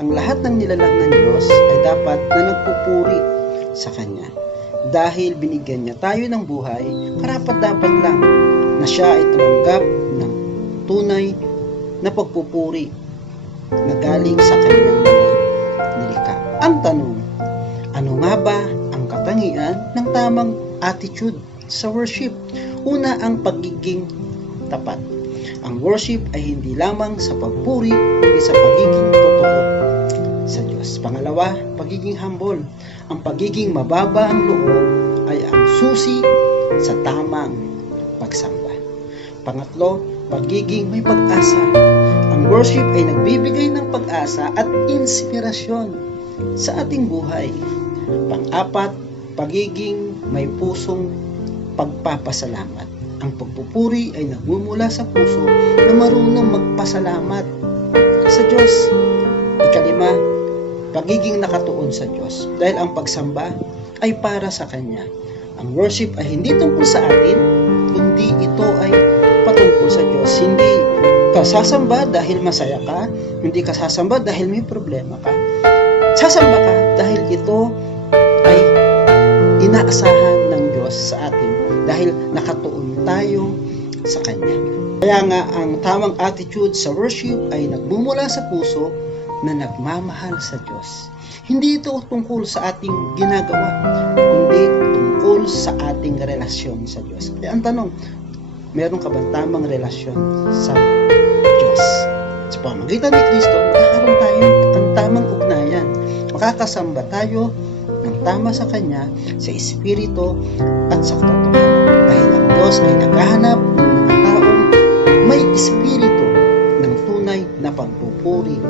Ang lahat ng nilalang ng Diyos ay dapat na nagpupuri sa Kanya. Dahil binigyan niya tayo ng buhay, karapat-dapat lang na siya ay tumanggap ng tunay na pagpupuri na galing sa Kanyang mga nilikha. Ang tanong, ano nga ba ang katangian ng tamang attitude sa worship? Una, ang pagiging tapat. Ang worship ay hindi lamang sa pagpuri, kundi sa pagiging totoo sa Diyos. Pangalawa, pagiging humble. Ang pagiging mababa ang loob ay ang susi sa tamang pagsamba. Pangatlo, pagiging may pag-asa. Ang worship ay nagbibigay ng pag-asa at inspirasyon sa ating buhay. Pang-apat, pagiging may pusong pagpapasalamat. Ang pagpupuri ay nagmumula sa puso na marunong magpasalamat sa Diyos. Ikalima, pagiging nakatuon sa Diyos. Dahil ang pagsamba ay para sa Kanya. Ang worship ay hindi tungkol sa atin, kundi ito ay patungkol sa Diyos. Hindi ka sasamba dahil masaya ka, hindi ka sasamba dahil may problema ka. Sasamba ka dahil ito ay inaasahan ng Diyos sa atin dahil nakatuon tayo sa Kanya. Kaya nga ang tamang attitude sa worship ay nagmumula sa puso na nagmamahal sa Diyos. Hindi ito tungkol sa ating ginagawa, kundi tungkol sa ating relasyon sa Diyos. Kaya ang tanong, meron ka bang tamang relasyon sa Diyos? Sa pamamagitan ni Kristo, magkakaroon tayo ng tamang ugnayan. Makakasamba tayo ng tama sa Kanya, sa Espiritu at sa katotohanan. Dahil ang Diyos ay naghahanap ng mga taong may Espiritu ng tunay na pagpupuri